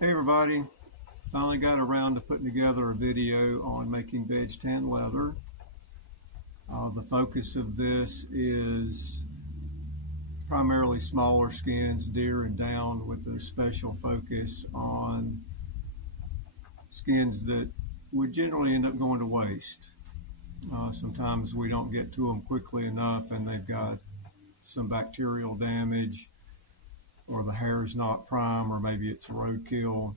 Hey everybody, finally got around to putting together a video on making veg tan leather. The focus of this is primarily smaller skins, deer and down, with a special focus on skins that would generally end up going to waste. Sometimes we don't get to them quickly enough and they've got some bacterial damage, or the hair is not prime, or maybe it's a roadkill.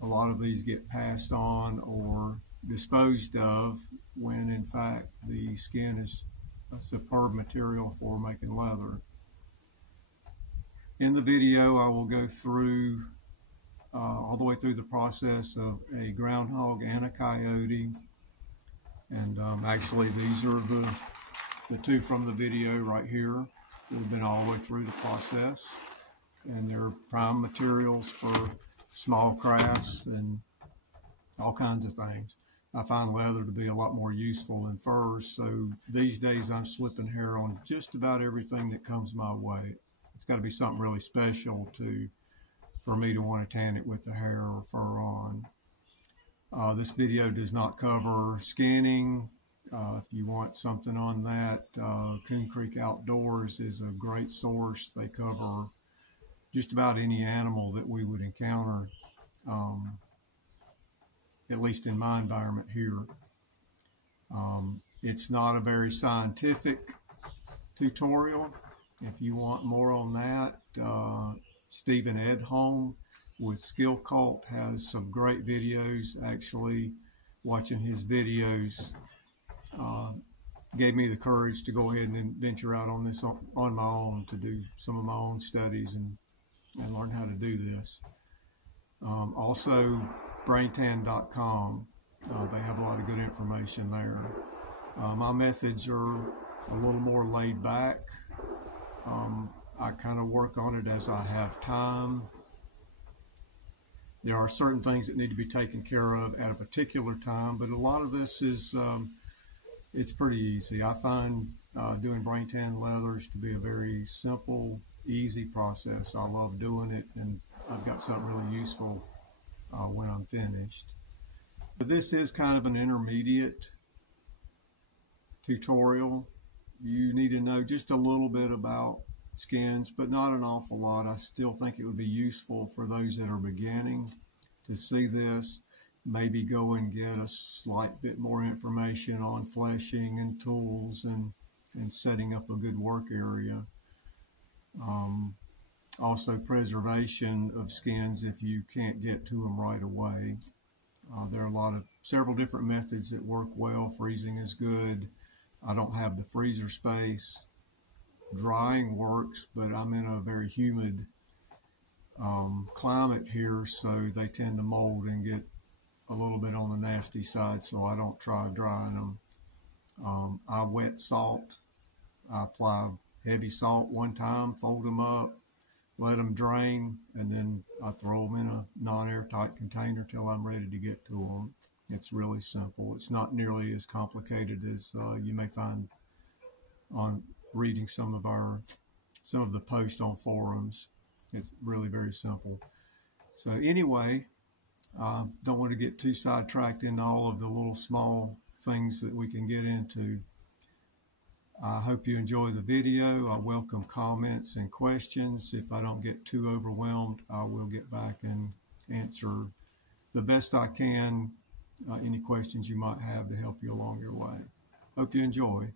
A lot of these get passed on or disposed of when in fact the skin is a superb material for making leather. In the video I will go through all the way through the process of a groundhog and a coyote, and actually these are the two from the video right here. We've been all the way through the process, and they're prime materials for small crafts and all kinds of things. I find leather to be a lot more useful than furs, so these days I'm slipping hair on just about everything that comes my way. It's got to be something really special for me to want to tan it with the hair or fur on. This video does not cover skinning. If you want something on that, Coon Creek Outdoors is a great source. They cover just about any animal that we would encounter, at least in my environment here. It's not a very scientific tutorial. If you want more on that, Stephen Edholm with Skill Cult has some great videos. Actually, watching his videos gave me the courage to go ahead and venture out on this on my own, to do some of my own studies and learn how to do this. Also, braintan.com, they have a lot of good information there. My methods are a little more laid back. I kind of work on it as I have time. There are certain things that need to be taken care of at a particular time, but a lot of this is it's pretty easy. I find doing brain tan leathers to be a very simple, easy process. I love doing it, and I've got something really useful when I'm finished. But this is kind of an intermediate tutorial. You need to know just a little bit about skins, but not an awful lot. I still think it would be useful for those that are beginning to see this. Maybe go and get a slight bit more information on fleshing and tools and setting up a good work area. Also, preservation of skins if you can't get to them right away. There are several different methods that work well. Freezing is good. I don't have the freezer space. Drying works, but I'm in a very humid climate here, so they tend to mold and get a little bit on the nasty side, so I don't try drying them. I wet salt. I apply heavy salt one time, fold them up, let them drain, and then I throw them in a non-airtight container till I'm ready to get to them. It's really simple. It's not nearly as complicated as you may find on reading some of the posts on forums. It's really very simple. So anyway, don't want to get too sidetracked into all of the little small things that we can get into. I hope you enjoy the video. I welcome comments and questions. If I don't get too overwhelmed, I will get back and answer the best I can any questions you might have to help you along your way. Hope you enjoy.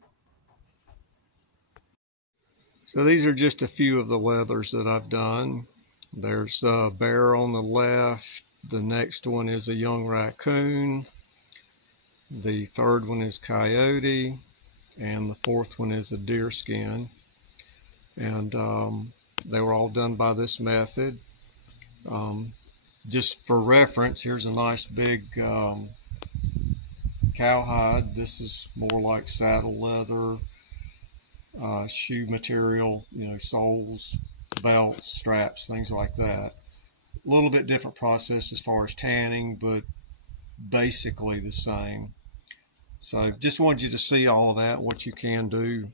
So these are just a few of the leathers that I've done. There's a bear on the left. The next one is a young raccoon. The third one is coyote. And the fourth one is a deer skin. And they were all done by this method. Just for reference, here's a nice big cowhide. This is more like saddle leather, shoe material, soles, belts, straps, things like that. A little bit different process as far as tanning, but basically the same. So just wanted you to see all of that, what you can do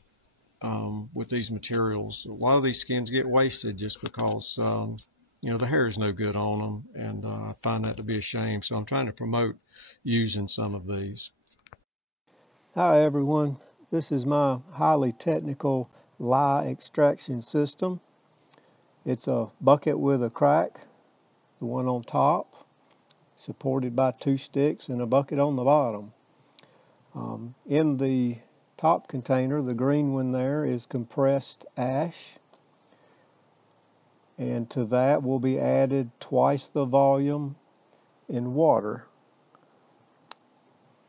with these materials. A lot of these skins get wasted just because you know, the hair is no good on them, and I find that to be a shame. So I'm trying to promote using some of these. Hi everyone, this is my highly technical lye extraction system. It's a bucket with a crack, the one on top, supported by 2 sticks, and a bucket on the bottom. In the top container, the green one there, is compressed ash, and to that will be added twice the volume in water.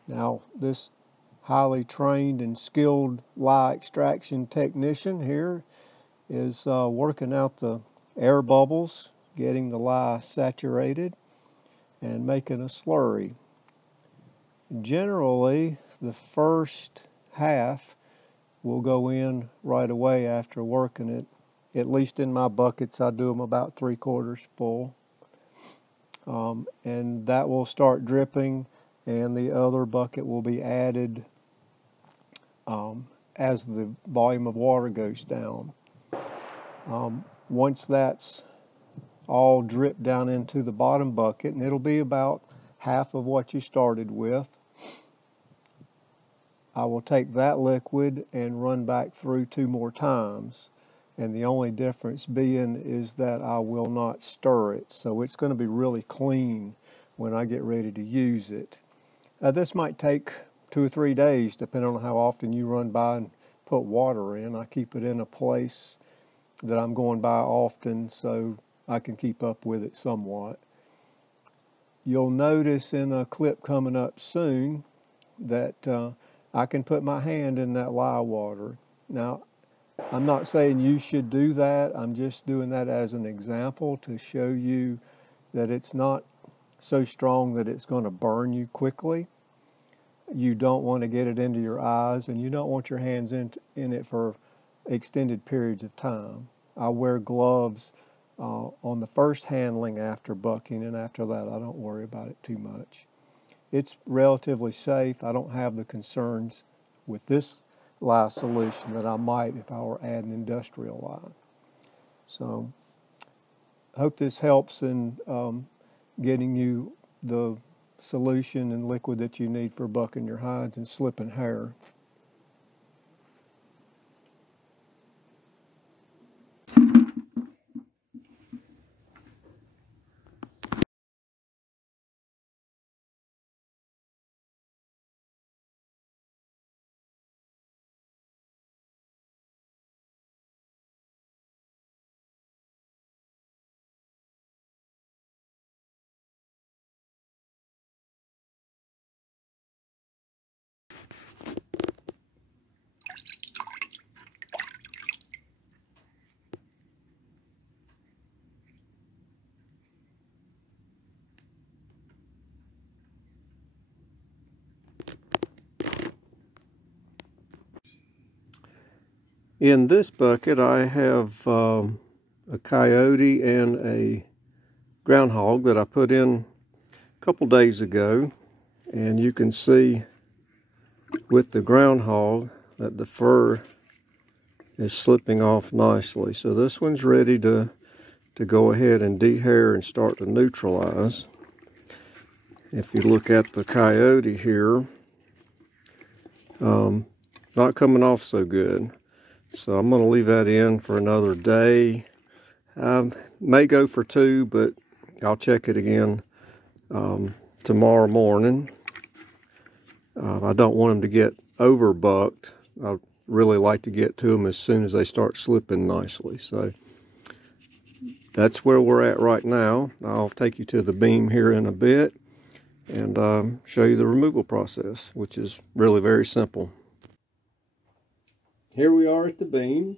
Now this highly trained and skilled lye extraction technician here is working out the air bubbles, getting the lye saturated, and making a slurry. Generally, the first half will go in right away after working it. At least in my buckets, I do them about 3/4 full. And that will start dripping, and the other bucket will be added as the volume of water goes down. Once that's all dripped down into the bottom bucket, and it'll be about half of what you started with, I will take that liquid and run back through 2 more times, and the only difference being is that I will not stir it, so it's going to be really clean when I get ready to use it. This might take 2 or 3 days depending on how often you run by and put water in. I keep it in a place that I'm going by often so I can keep up with it somewhat. You'll notice in a clip coming up soon that I can put my hand in that lye water. Now, I'm not saying you should do that. I'm just doing that as an example to show you that it's not so strong that it's going to burn you quickly. You don't want to get it into your eyes, and you don't want your hands in it for extended periods of time. I wear gloves on the first handling after bucking, and after that I don't worry about it too much. It's relatively safe. I don't have the concerns with this lye solution that I might if I were adding industrial lye. So I hope this helps in getting you the solution and liquid that you need for bucking your hides and slipping hair. In this bucket I have a coyote and a groundhog that I put in a couple days ago, and you can see with the groundhog that the fur is slipping off nicely. So this one's ready to go ahead and dehair and start to neutralize. If you look at the coyote here, not coming off so good. So I'm going to leave that in for another day. May go for 2, but I'll check it again tomorrow morning. I don't want them to get overbucked. I really like to get to them as soon as they start slipping nicely. So that's where we're at right now. I'll take you to the beam here in a bit and show you the removal process, which is really very simple. Here we are at the beam,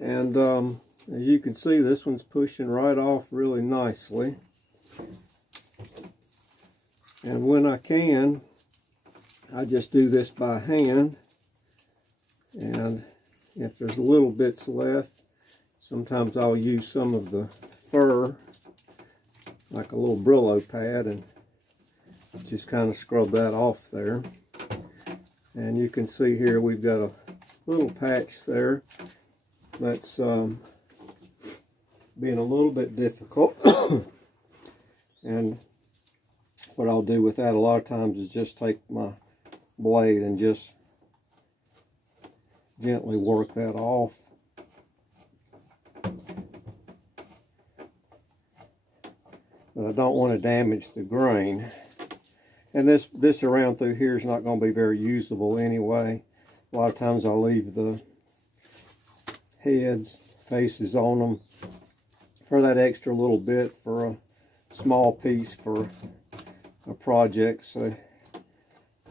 and as you can see, this one's pushing right off really nicely. And when I can, I just do this by hand, and if there's little bits left, sometimes I'll use some of the fur, like a little Brillo pad, and just kind of scrub that off there. And you can see here we've got a little patch there that's being a little bit difficult. And what I'll do with that a lot of times is just take my blade and just gently work that off. But I don't want to damage the grain. And this around through here is not going to be very usable anyway. A lot of times I'll leave the heads, faces on them for that extra little bit for a small piece for a project. So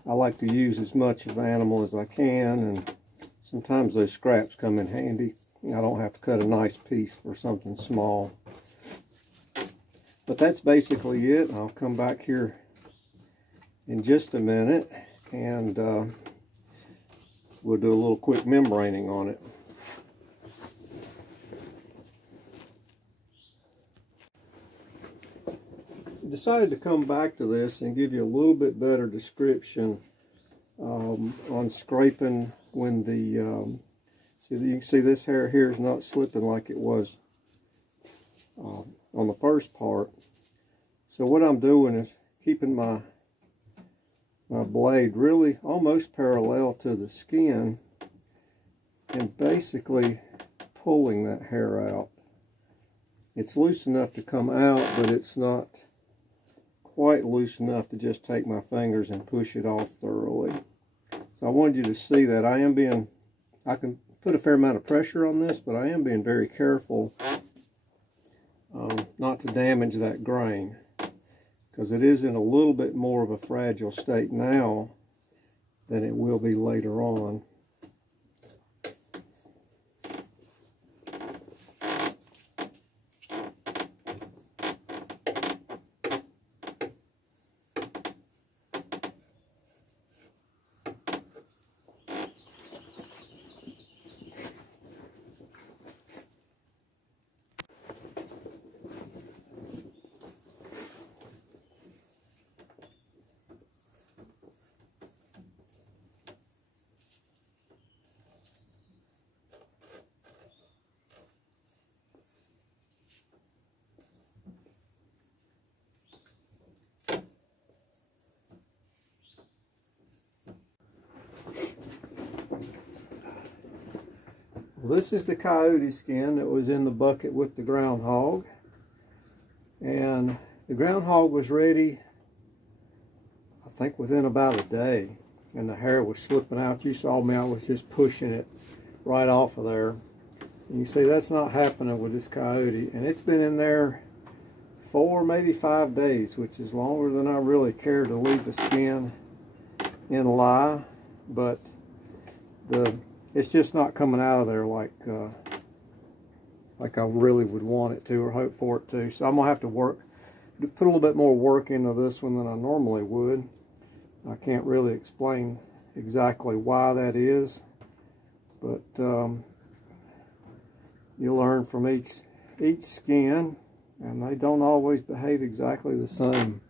I like to use as much of the animal as I can, and sometimes those scraps come in handy. I don't have to cut a nice piece for something small. But that's basically it. I'll come back here in just a minute and we'll do a little quick membraning on it. I decided to come back to this and give you a little bit better description on scraping when the you can see this hair here is not slipping like it was on the first part. So what I'm doing is keeping my blade really almost parallel to the skin and basically pulling that hair out. It's loose enough to come out, but it's not quite loose enough to just take my fingers and push it off thoroughly. So I wanted you to see that I can put a fair amount of pressure on this, but I am being very careful not to damage that grain, because it is in a little bit more of a fragile state now than it will be later on. Well, this is the coyote skin that was in the bucket with the groundhog, and the groundhog was ready, I think, within about a day, and the hair was slipping out. You saw me, I was just pushing it right off of there. And you see that's not happening with this coyote, and it's been in there 4, maybe 5 days, which is longer than I really care to leave the skin in lie, but it's just not coming out of there like I really would want it to or hope for it to. So I'm gonna have to put a little bit more work into this one than I normally would. I can't really explain exactly why that is, but you'll learn from each skin, and they don't always behave exactly the same.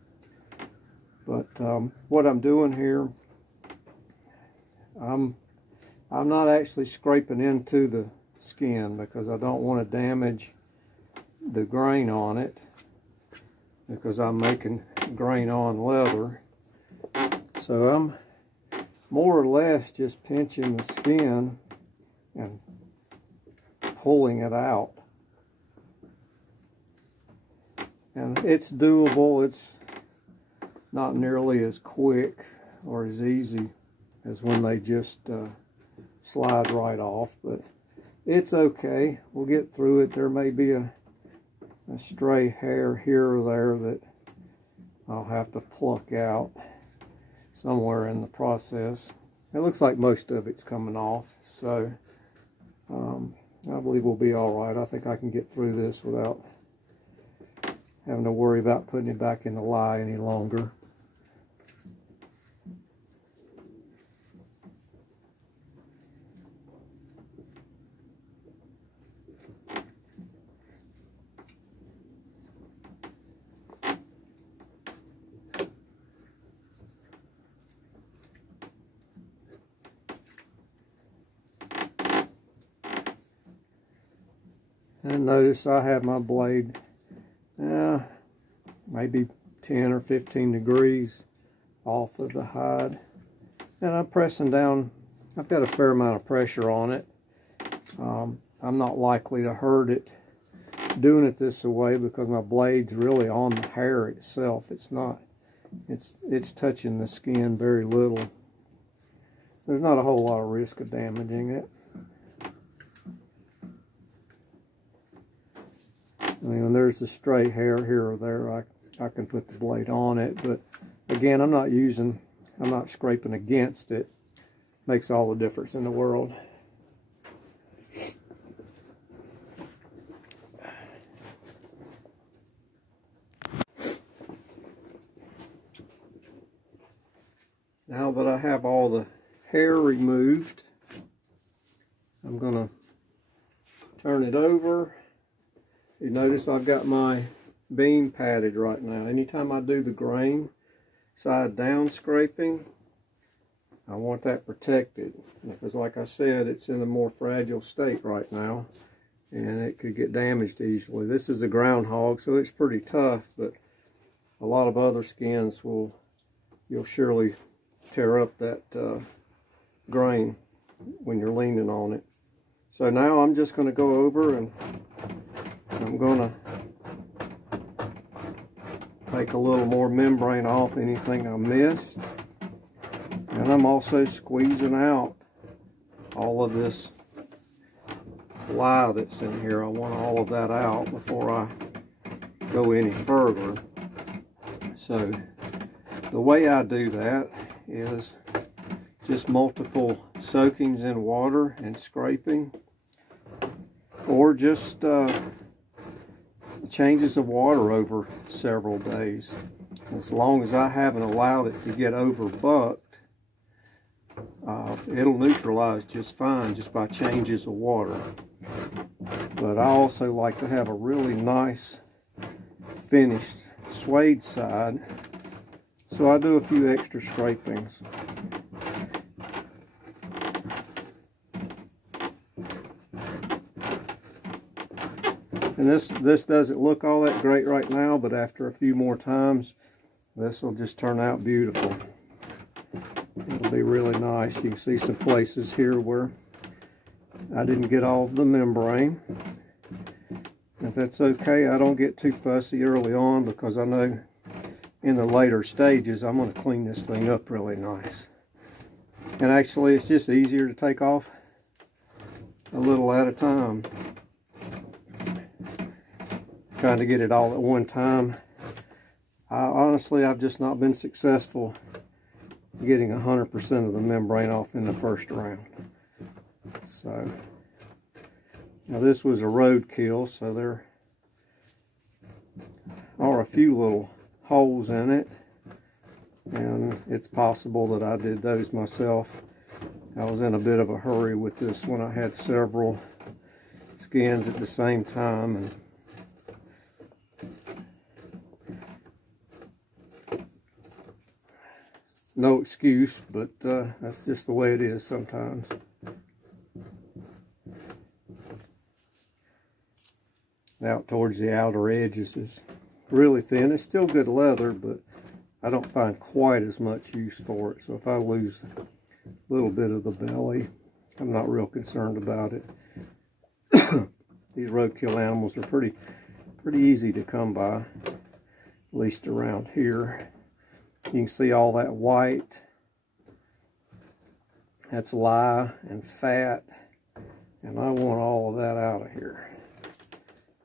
But what I'm doing here, I'm not actually scraping into the skin because I don't want to damage the grain on it, because I'm making grain on leather. So I'm more or less just pinching the skin and pulling it out. And it's doable. It's not nearly as quick or as easy as when they just slide right off, but it's okay. We'll get through it. There may be a stray hair here or there that I'll have to pluck out somewhere in the process. It looks like most of it's coming off, so I believe we'll be all right. I think I can get through this without having to worry about putting it back in the lye any longer. And notice I have my blade maybe 10 or 15 degrees off of the hide. And I'm pressing down. I've got a fair amount of pressure on it. I'm not likely to hurt it doing it this way because my blade's really on the hair itself. It's not. It's touching the skin very little. There's not a whole lot of risk of damaging it. I mean, when there's a stray hair here or there, I can put the blade on it. But again, I'm not scraping against it. Makes all the difference in the world. Now that I have all the hair removed, I'm going to turn it over. You notice I've got my beam padded right now. Anytime I do the grain side down scraping, I want that protected because, like I said, it's in a more fragile state right now and it could get damaged easily. This is a groundhog, so it's pretty tough, but a lot of other skins you'll surely tear up that grain when you're leaning on it. So now I'm just going to go over and I'm going to take a little more membrane off anything I missed. And I'm also squeezing out all of this lye that's in here. I want all of that out before I go any further. So the way I do that is just multiple soakings in water and scraping, or just changes of water over several days. As long as I haven't allowed it to get overbucked, it'll neutralize just fine just by changes of water. But I also like to have a really nice finished suede side, so I do a few extra scrapings. And this doesn't look all that great right now, but after a few more times, this will just turn out beautiful. It'll be really nice. You can see some places here where I didn't get all of the membrane. If that's okay, I don't get too fussy early on because I know in the later stages I'm going to clean this thing up really nice. And actually it's just easier to take off a little at a time. Trying to get it all at one time. Honestly, I've just not been successful getting 100% of the membrane off in the first round. So now this was a roadkill, so there are a few little holes in it, and it's possible that I did those myself. I was in a bit of a hurry with this when I had several skins at the same time, and no excuse, but that's just the way it is sometimes. Out towards the outer edges is really thin. It's still good leather, but I don't find quite as much use for it. So if I lose a little bit of the belly, I'm not real concerned about it. These roadkill animals are pretty easy to come by, at least around here. You can see all that white. That's lye and fat, and I want all of that out of here.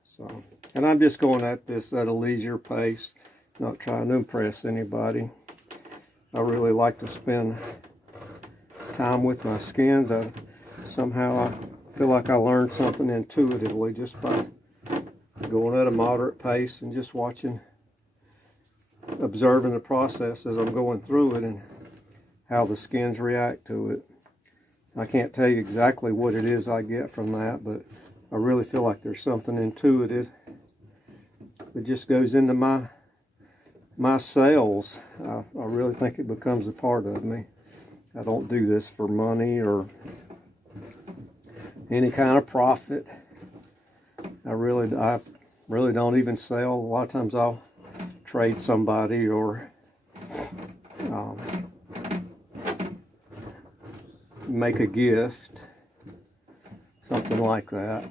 So, and I'm just going at this at a leisure pace, not trying to impress anybody. I really like to spend time with my skins. Somehow I feel like I learned something intuitively just by going at a moderate pace and just observing the process as I'm going through it and how the skins react to it. I can't tell you exactly what it is I get from that, but I really feel like there's something intuitive that just goes into my cells. I really think it becomes a part of me. I don't do this for money or any kind of profit. I really don't even sell. A lot of times I'll trade somebody or make a gift, something like that.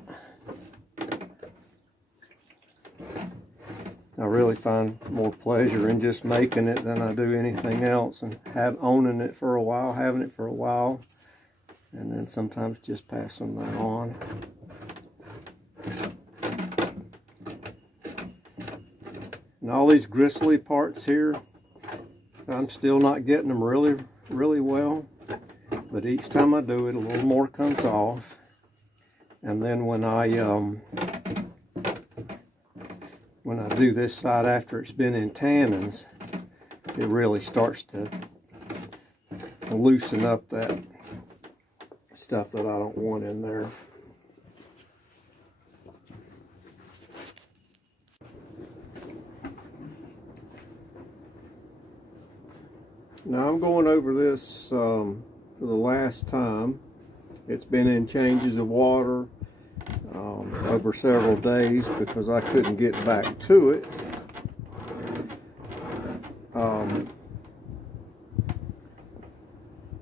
I really find more pleasure in just making it than I do anything else, and owning it for a while, having it for a while, and then sometimes just passing that on. And all these gristly parts here, I'm still not getting them really well, but each time I do it, a little more comes off. And then when I do this side after it's been in tannins, it really starts to loosen up that stuff that I don't want in there. Now I'm going over this for the last time. It's been in changes of water over several days because I couldn't get back to it.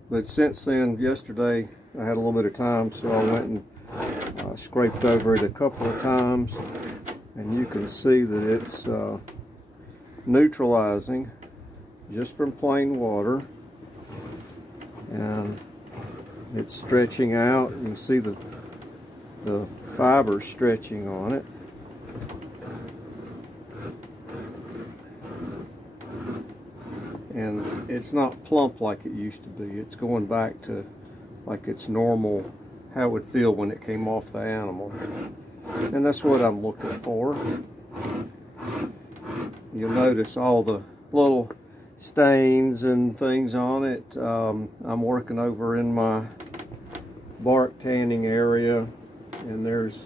But since then, yesterday, I had a little bit of time, so I went and scraped over it a couple of times, and you can see that it's neutralizing just from plain water, and it's stretching out. You can see the fiber stretching on it. And it's not plump like it used to be. It's going back to like it's normal, how it would feel when it came off the animal. And that's what I'm looking for. You'll notice all the little stains and things on it. I'm working over in my bark tanning area, and there's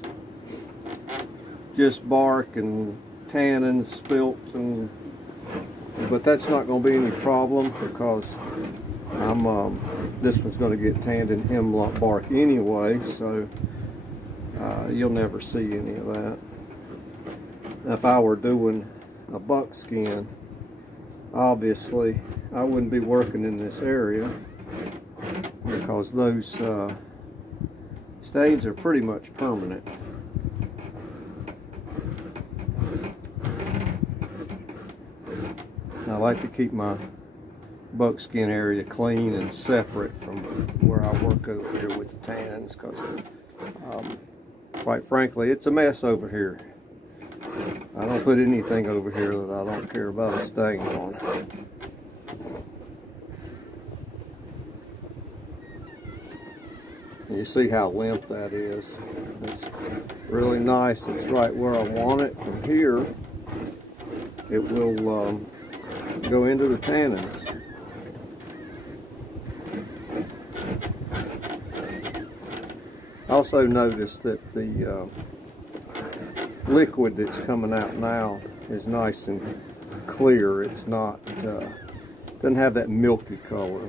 just bark and tannins spilt, but that's not going to be any problem because this one's going to get tanned in hemlock bark anyway, so you'll never see any of that. Now, if I were doing a buckskin, obviously I wouldn't be working in this area because those stains are pretty much permanent. I like to keep my buckskin area clean and separate from where I work over here with the tans, because quite frankly, it's a mess over here. I don't put anything over here that I don't care about a stain on. And you see how limp that is. It's really nice. It's right where I want it. From here, it will go into the tannins. Also notice that the liquid that's coming out now is nice and clear. It's not, doesn't have that milky color.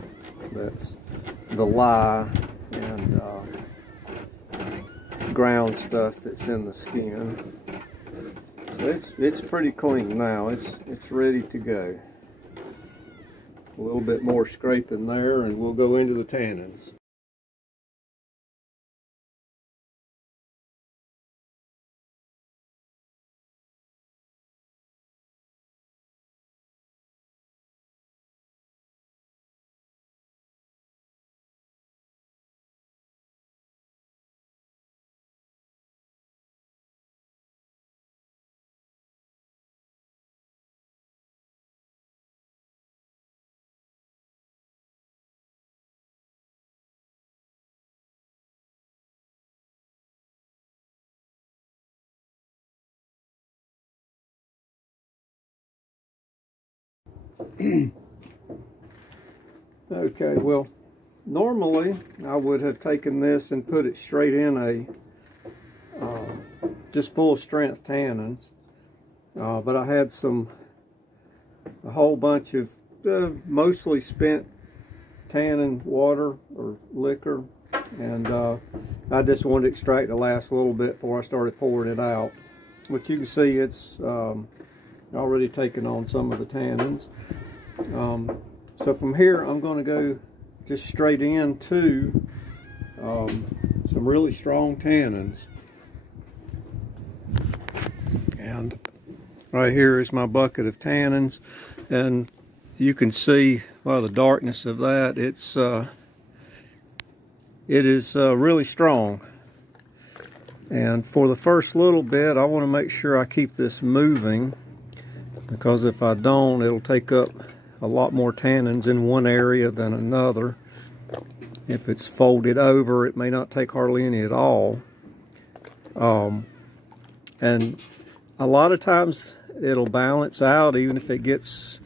That's the lye and ground stuff that's in the skin. So it's pretty clean now. It's ready to go. A little bit more scraping there, and we'll go into the tannins. Okay, well, normally I would have taken this and put it straight in a just full strength tannins, but I had a whole bunch of mostly spent tannin water or liquor and I just wanted to extract the last little bit before I started pouring it out. But you can see it's already taken on some of the tannins. So from here I'm going to go just straight into some really strong tannins. And right here is my bucket of tannins, and you can see by the darkness of that it is really strong. And for the first little bit I want to make sure I keep this moving, because if I don't, it'll take up a lot more tannins in one area than another. If it's folded over, it may not take hardly any at all. And a lot of times it'll balance out even if it gets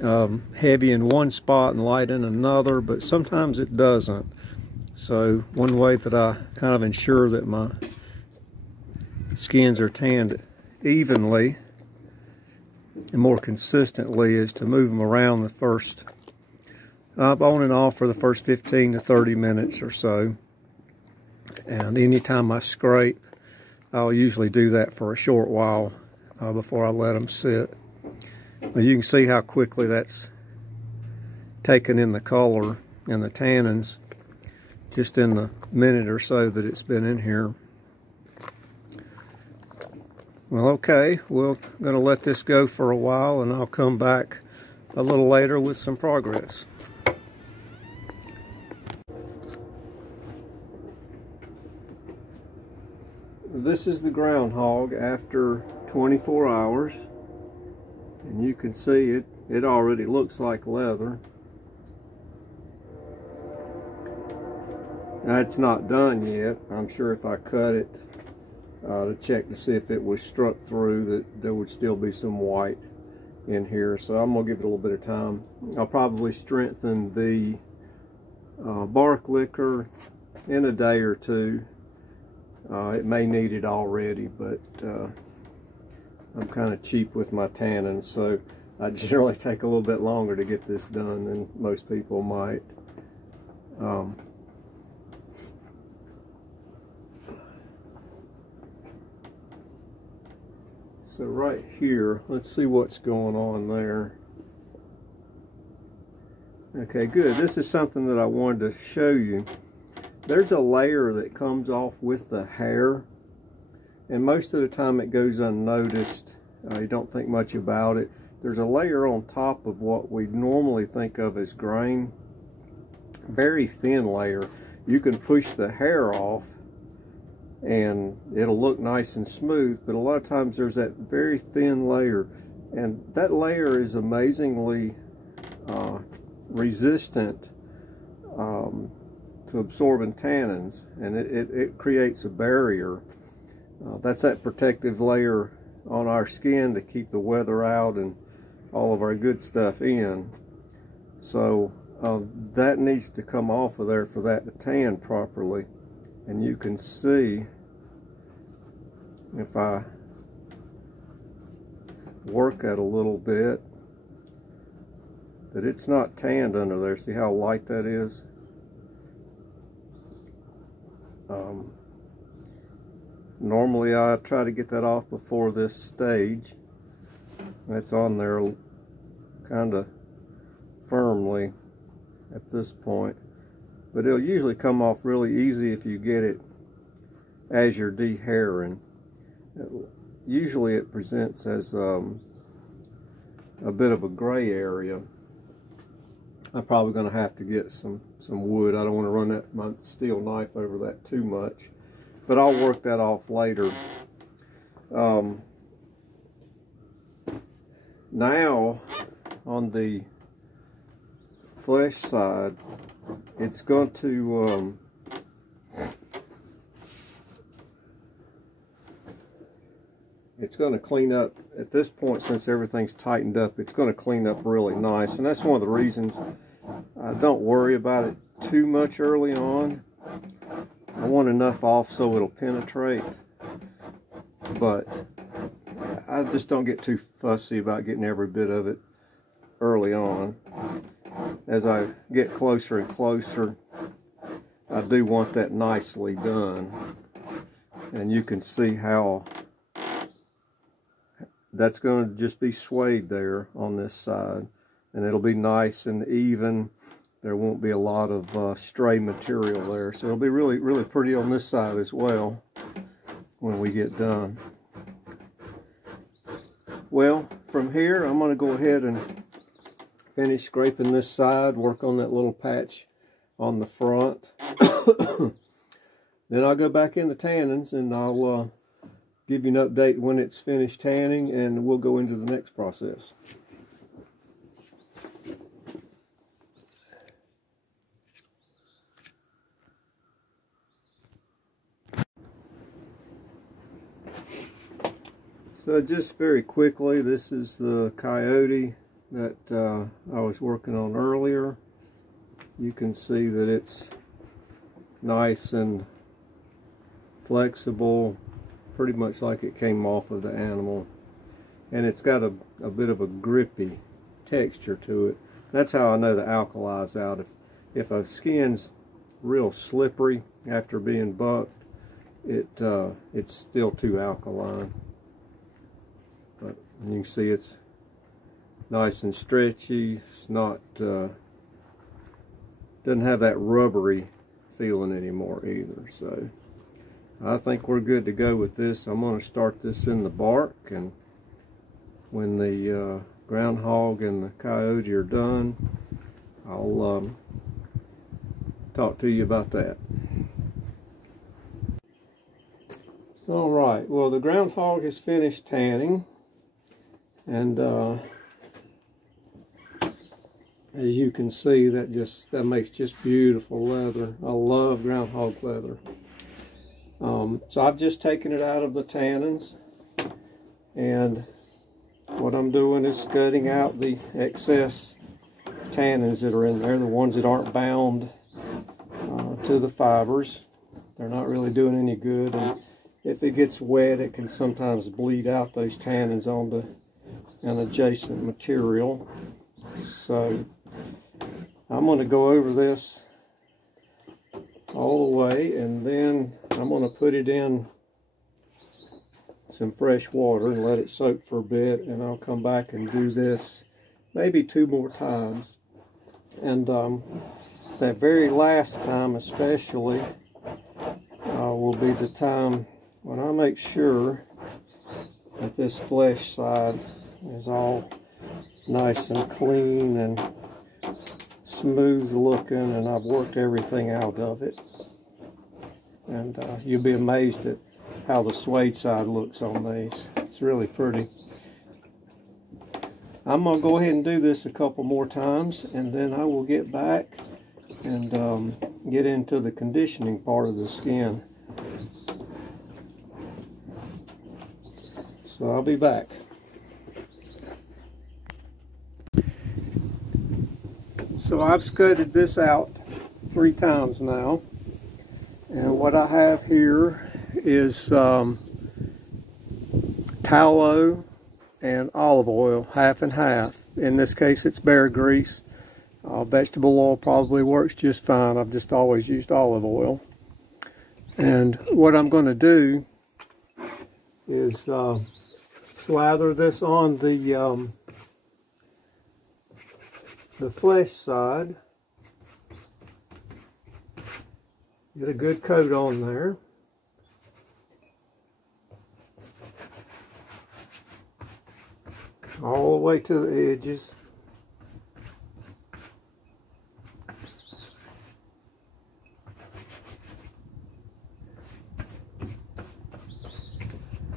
heavy in one spot and light in another, but sometimes it doesn't. So one way that I kind of ensure that my skins are tanned evenly and more consistently is to move them around the first, on and off for the first 15 to 30 minutes or so. And anytime I scrape, I'll usually do that for a short while before I let them sit. But you can see how quickly that's taken in the color and the tannins just in the minute or so that it's been in here. Well, okay, we're going to let this go for a while, and I'll come back a little later with some progress. This is the groundhog after 24 hours, and you can see it already looks like leather. Now, it's not done yet. I'm sure if I cut it to check to see if it was struck through, that there would still be some white in here. So I'm gonna give it a little bit of time. I'll probably strengthen the bark liquor in a day or two. It may need it already, but I'm kind of cheap with my tannins, so I generally take a little bit longer to get this done than most people might. So right here, let's see what's going on there. Okay, good. This is something that I wanted to show you. There's a layer that comes off with the hair, and most of the time it goes unnoticed. You don't think much about it. There's a layer on top of what we normally think of as grain. Very thin layer. You can push the hair off and it'll look nice and smooth, but a lot of times there's that very thin layer, and that layer is amazingly resistant to absorbing tannins, and it creates a barrier. That's that protective layer on our skin to keep the weather out and all of our good stuff in. So that needs to come off of there for that to tan properly. And you can see, if I work it a little bit, that it's not tanned under there. See how light that is? Normally I try to get that off before this stage. That's on there kind of firmly at this point. But it'll usually come off really easy if you get it as you're dehairing. Usually it presents as a bit of a gray area. I'm probably going to have to get some wood. I don't want to run my steel knife over that too much, but I'll work that off later. Now on the flesh side, it's going to clean up at this point. Since everything's tightened up, it's going to clean up really nice, and that's one of the reasons I don't worry about it too much early on. I want enough off so it'll penetrate, but I just don't get too fussy about getting every bit of it early on. As I get closer and closer I do want that nicely done. And you can see how that's going to just be swayed there on this side. And it'll be nice and even. There won't be a lot of stray material there. So it'll be really, really pretty on this side as well when we get done. Well, from here, I'm going to go ahead and finish scraping this side, work on that little patch on the front. Then I'll go back in the tannins and I'll give you an update when it's finished tanning, and we'll go into the next process. So just very quickly, this is the coyote that I was working on earlier. You can see that it's nice and flexible, pretty much like it came off of the animal. And it's got a bit of a grippy texture to it. That's how I know the alkali's out. If a skin's real slippery after being bucked, it's still too alkaline. But you can see it's nice and stretchy. It's not doesn't have that rubbery feeling anymore either. So I think we're good to go with this. I'm going to start this in the bark, and when the groundhog and the coyote are done, I'll talk to you about that. Alright, well, the groundhog has finished tanning, and as you can see, that makes just beautiful leather. I love groundhog leather. So I've just taken it out of the tannins, and what I'm doing is scudding out the excess tannins that are in there, the ones that aren't bound to the fibers. They're not really doing any good, and if it gets wet, it can sometimes bleed out those tannins onto an adjacent material. So I'm going to go over this all the way, and then I'm going to put it in some fresh water and let it soak for a bit, and I'll come back and do this maybe 2 more times. And that very last time especially will be the time when I make sure that this flesh side is all nice and clean and smooth looking, and I've worked everything out of it. And you'll be amazed at how the suede side looks on these. It's really pretty. I'm going to go ahead and do this a couple more times, and then I will get back and get into the conditioning part of the skin. So I'll be back. So I've scudded this out 3 times now, and what I have here is tallow and olive oil, half and half. In this case, it's bear grease. Vegetable oil probably works just fine. I've just always used olive oil. And what I'm going to do is slather this on the flesh side. Get a good coat on there. All the way to the edges.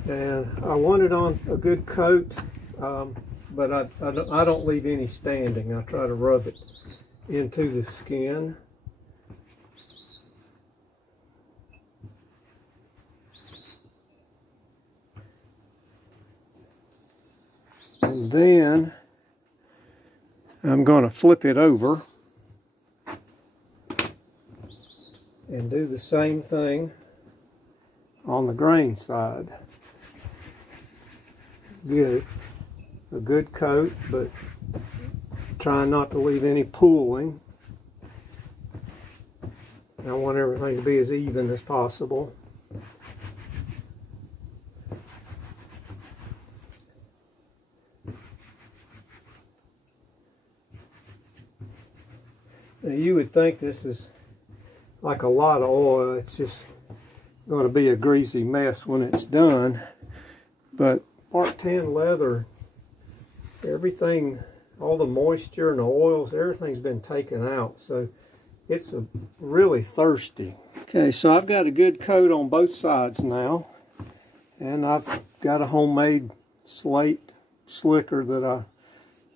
And I want it on a good coat, but I don't leave any standing. I try to rub it into the skin. And then I'm going to flip it over and do the same thing on the grain side. Get a good coat, but try not to leave any pooling. I want everything to be as even as possible. Now you would think this is like a lot of oil. It's just going to be a greasy mess when it's done. But Part 10 leather, everything, all the moisture and the oils, everything's been taken out. So it's really thirsty. Okay, so I've got a good coat on both sides now. And I've got a homemade slate slicker that I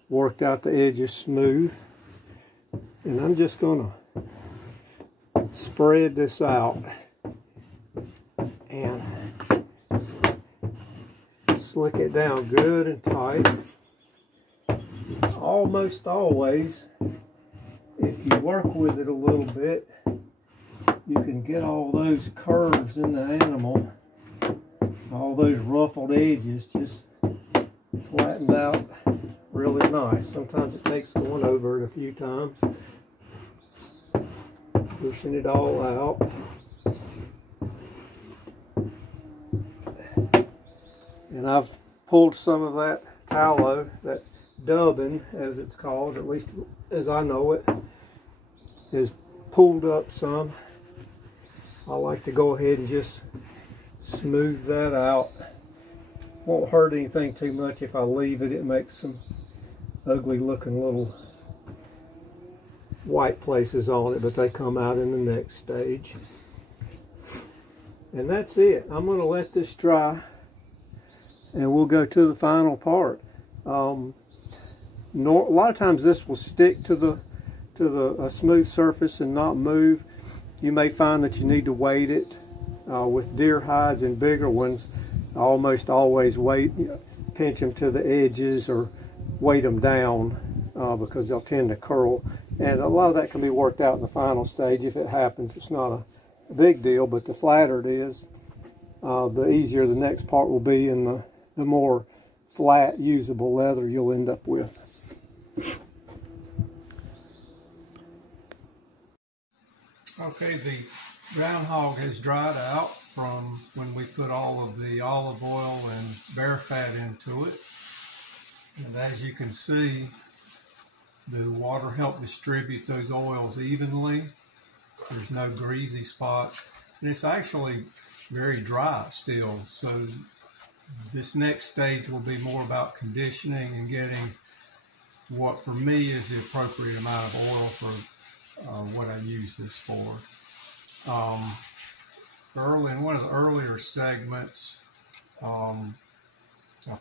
worked out the edges smooth. And I'm just going to spread this out and slick it down good and tight. Almost always, if you work with it a little bit, you can get all those curves in the animal, all those ruffled edges just flattened out really nice. Sometimes it takes going over it a few times, pushing it all out. And I've pulled some of that tallow, that dubbing as it's called, at least as I know it, is pulled up some. I like to go ahead and just smooth that out. Won't hurt anything too much if I leave it. It makes some ugly looking little white places on it, but they come out in the next stage. And that's it. I'm going to let this dry and we'll go to the final part. A lot of times this will stick to a smooth surface and not move. You may find that you need to weight it. With deer hides and bigger ones, I almost always pinch them to the edges or weight them down because they'll tend to curl. And a lot of that can be worked out in the final stage if it happens. It's not a big deal, but the flatter it is, the easier the next part will be, and the more flat, usable leather you'll end up with. Okay, the groundhog has dried out from when we put all of the olive oil and bear fat into it. And as you can see, the water helped distribute those oils evenly. There's no greasy spots. And it's actually very dry still. So this next stage will be more about conditioning and getting what for me is the appropriate amount of oil for what I use this for. In one of the earlier segments, I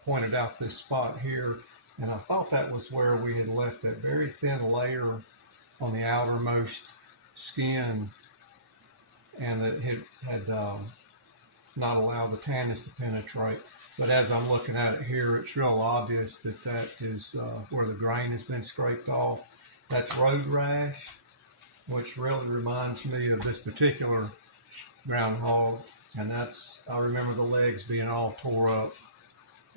pointed out this spot here, and I thought that was where we had left that very thin layer on the outermost skin, and it had not allowed the tannins to penetrate. But as I'm looking at it here, it's real obvious that that is where the grain has been scraped off. That's road rash, which really reminds me of this particular groundhog. And that's, I remember the legs being all tore up.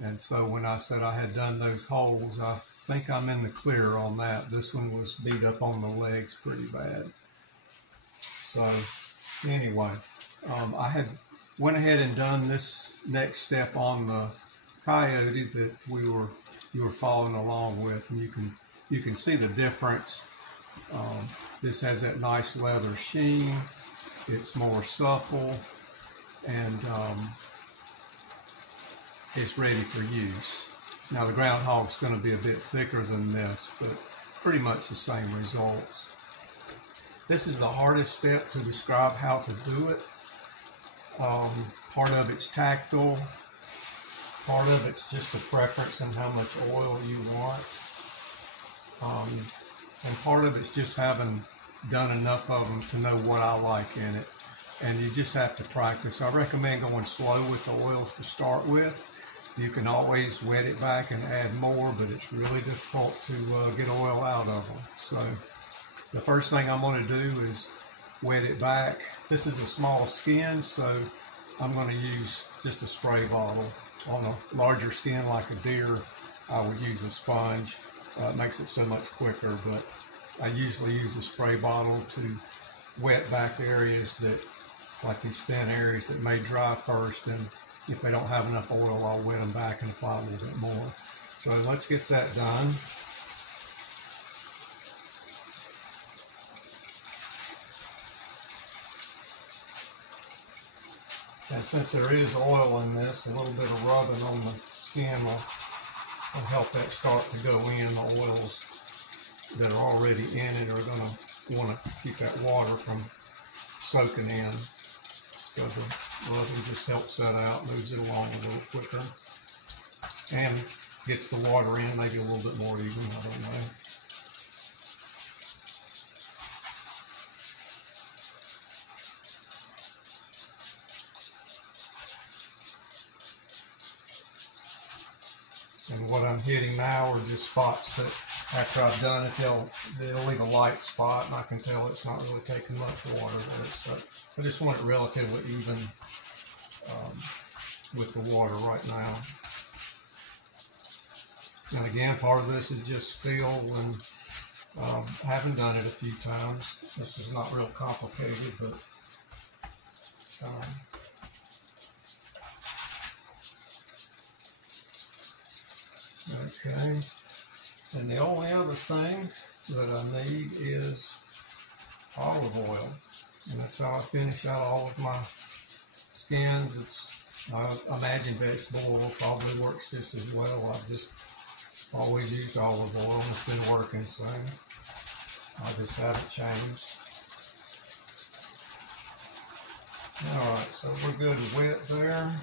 And so when I said I had done those holes, I think I'm in the clear on that. This one was beat up on the legs pretty bad. So anyway, I had went ahead and done this next step on the coyote that you were following along with, and you can see the difference. This has that nice leather sheen. It's more supple, and it's ready for use. Now the groundhog's going to be a bit thicker than this, but pretty much the same results. This is the hardest step to describe how to do it. Part of it's tactile, part of it's just a preference on how much oil you want, and part of it's just having done enough of them to know what I like in it. And you just have to practice. I recommend going slow with the oils to start with. You can always wet it back and add more, but it's really difficult to get oil out of them. So the first thing I'm going to do is wet it back. This is a small skin, so I'm going to use just a spray bottle. On a larger skin like a deer, I would use a sponge. It makes it so much quicker, but I usually use a spray bottle to wet back areas that, like these thin areas that may dry first, and if they don't have enough oil, I'll wet them back and apply a little bit more. So let's get that done. And since there is oil in this, a little bit of rubbing on the skin will help that start to go in. The oils that are already in it are going to want to keep that water from soaking in. So the rubbing just helps that out, moves it along a little quicker, and gets the water in maybe a little bit more even, I don't know. And what I'm hitting now are just spots that after I've done it, they'll leave a light spot, and I can tell it's not really taking much water there. So I just want it relatively even with the water right now. And again, part of this is just feel, and I haven't done it a few times. This is not real complicated, but okay. And the only other thing that I need is olive oil, and that's how I finish out all of my skins. I imagine vegetable oil probably works just as well. I've just always used olive oil, and it's been working, so I just haven't changed. Alright, so we're good and wet there.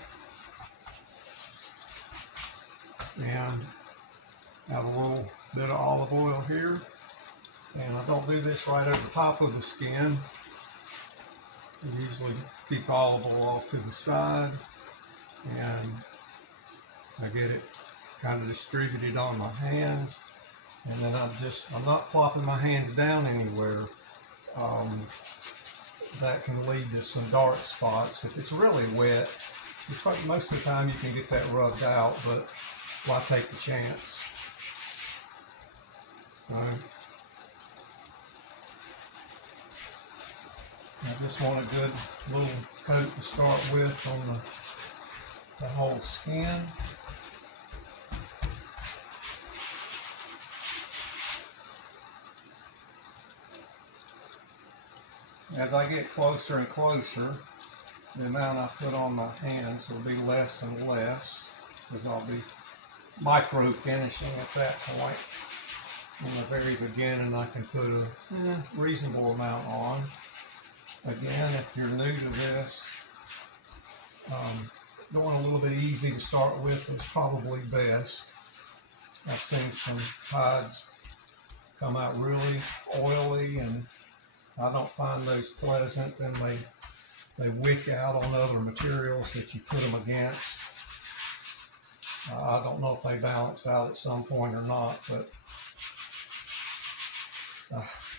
And have a little bit of olive oil here. And I don't do this right over top of the skin. I usually keep olive oil off to the side, and I get it kind of distributed on my hands, and then I'm not plopping my hands down anywhere. That can lead to some dark spots. If it's really wet, most of the time you can get that rubbed out, but why take the chance? So I just want a good little coat to start with on the whole skin. As I get closer and closer, the amount I put on my hands will be less and less, because I'll be micro finishing at that point. In the very beginning, I can put a reasonable amount on. Again, if you're new to this, going a little bit easy to start with is probably best. I've seen some hides come out really oily, and I don't find those pleasant, and they wick out on other materials that you put them against. I don't know if they balance out at some point or not, but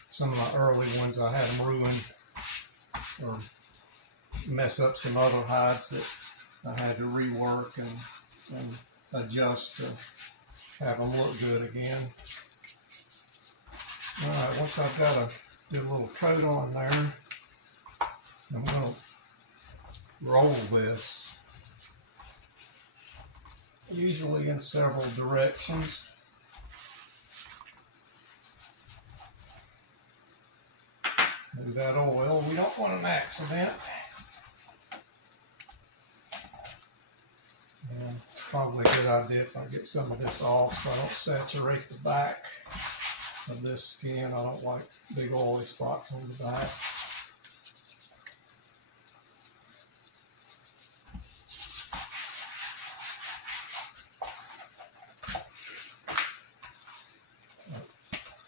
some of my early ones, I had them ruin or mess up some other hides that I had to rework and adjust to have them look good again. All right, once I've got a good little coat on there, I'm going to roll this, usually in several directions. Move that oil. We don't want an accident. And it's probably a good idea if I get some of this off so I don't saturate the back of this skin. I don't like big oily spots on the back.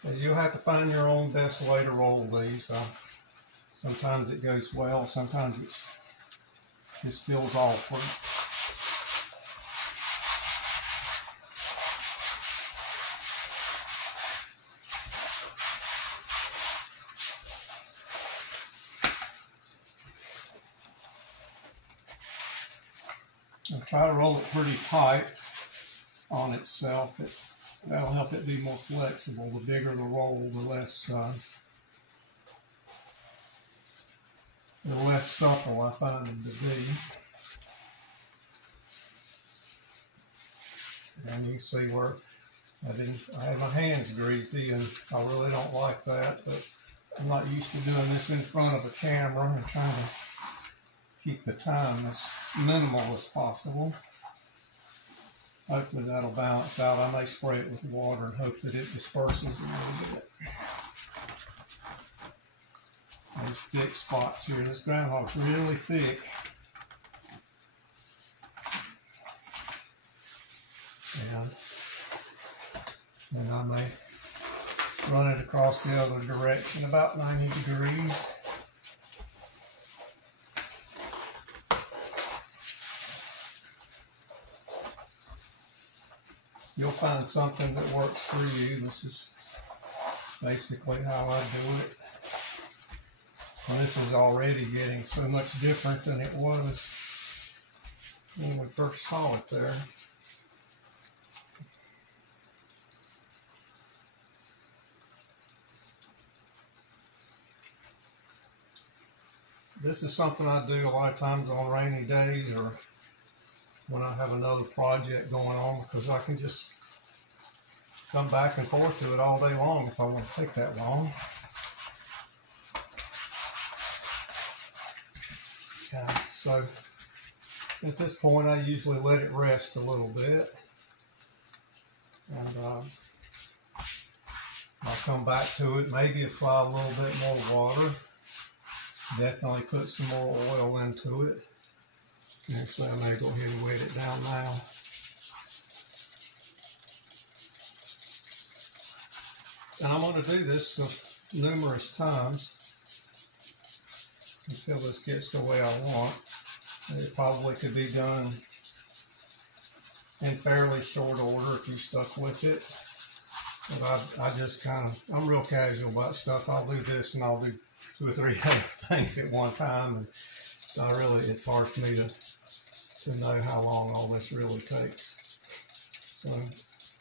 So you'll have to find your own best way to roll these. Sometimes it goes well, sometimes it just feels awkward. I'll try to roll it pretty tight on itself. That'll help it be more flexible. The bigger the roll, the less the less supple I find them to be. And you can see where I had my hands greasy, and I really don't like that, but I'm not used to doing this in front of a camera and trying to keep the time as minimal as possible. Hopefully that'll balance out. I may spray it with water and hope that it disperses a little bit. These thick spots here. This groundhog's really thick. And then I may run it across the other direction about 90 degrees. You'll find something that works for you. This is basically how I do it. And this is already getting so much different than it was when we first saw it there. This is something I do a lot of times on rainy days or when I have another project going on, because I can just come back and forth to it all day long if I want to take that long. So at this point I usually let it rest a little bit, and I'll come back to it, maybe apply a little bit more water, definitely put some more oil into it. Actually, I may go ahead and wet it down now. And I'm going to do this numerous times until this gets the way I want. It probably could be done in fairly short order if you stuck with it. But I just I'm real casual about stuff. I'll do this and I'll do 2 or 3 other things at one time. And it's hard for me to know how long all this really takes. So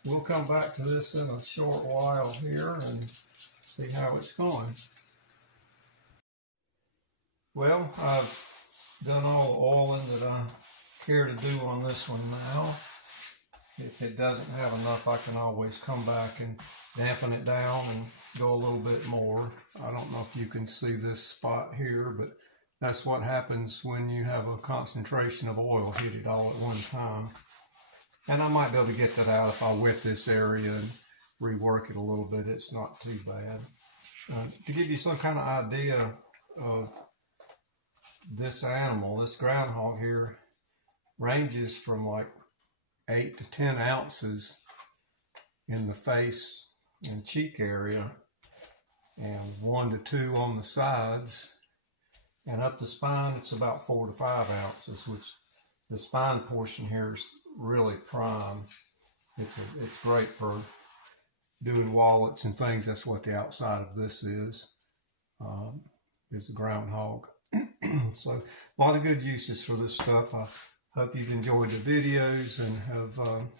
we'll come back to this in a short while here and see how it's going. Well, I've done all the oiling that I care to do on this one now. If it doesn't have enough, I can always come back and dampen it down and go a little bit more. I don't know if you can see this spot here, but that's what happens when you have a concentration of oil hit it all at one time. And I might be able to get that out if I wet this area and rework it a little bit. It's not too bad. To give you some kind of idea of this animal, this groundhog here ranges from like 8 to 10 ounces in the face and cheek area, and 1 to 2 on the sides. And up the spine, it's about 4 to 5 ounces, which the spine portion here is really prime. It's great for doing wallets and things. That's what the outside of this is the groundhog. So a lot of good uses for this stuff. I hope you've enjoyed the videos and have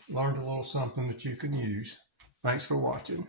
learned a little something that you can use. Thanks for watching.